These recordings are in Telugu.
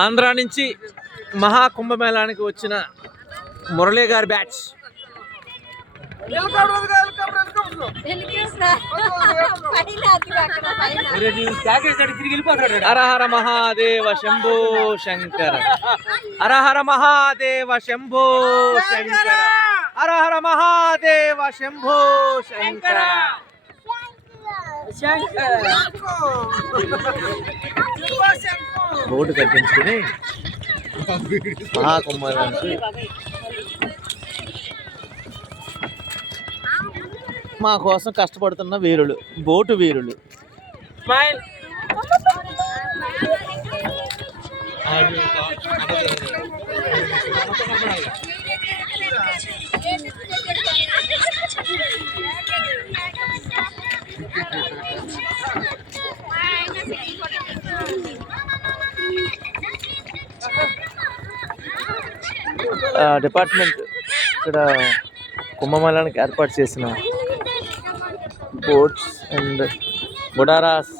ఆంధ్ర నుంచి మహాకుంభమేళానికి వచ్చిన మురళీ గారి బ్యాచ్. హర హర మహాదేవ శంభో శంకర, హర హర మహాదేవ శంభో శంకర, హర హర మహాదేవ శంభో శంకర. బోర్డు కట్టించుకుని మహాకుంభానికి మా కోసం కష్టపడుతున్న వీరులు, బోటు వీరులు. డిపార్ట్మెంట్ ఇక్కడ కుంభమేళానికి ఏర్పాటు చేసిన బోట్స్ అండ్ బుడారాస్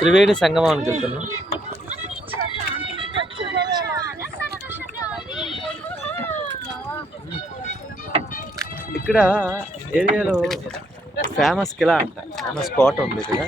త్రివేణి సంగమానికి వెళ్తున్నాం. ఇక్కడ ఏరియాలో ఫేమస్ కిలా అంట, ఫేమస్ కోట ఉంది ఇక్కడ.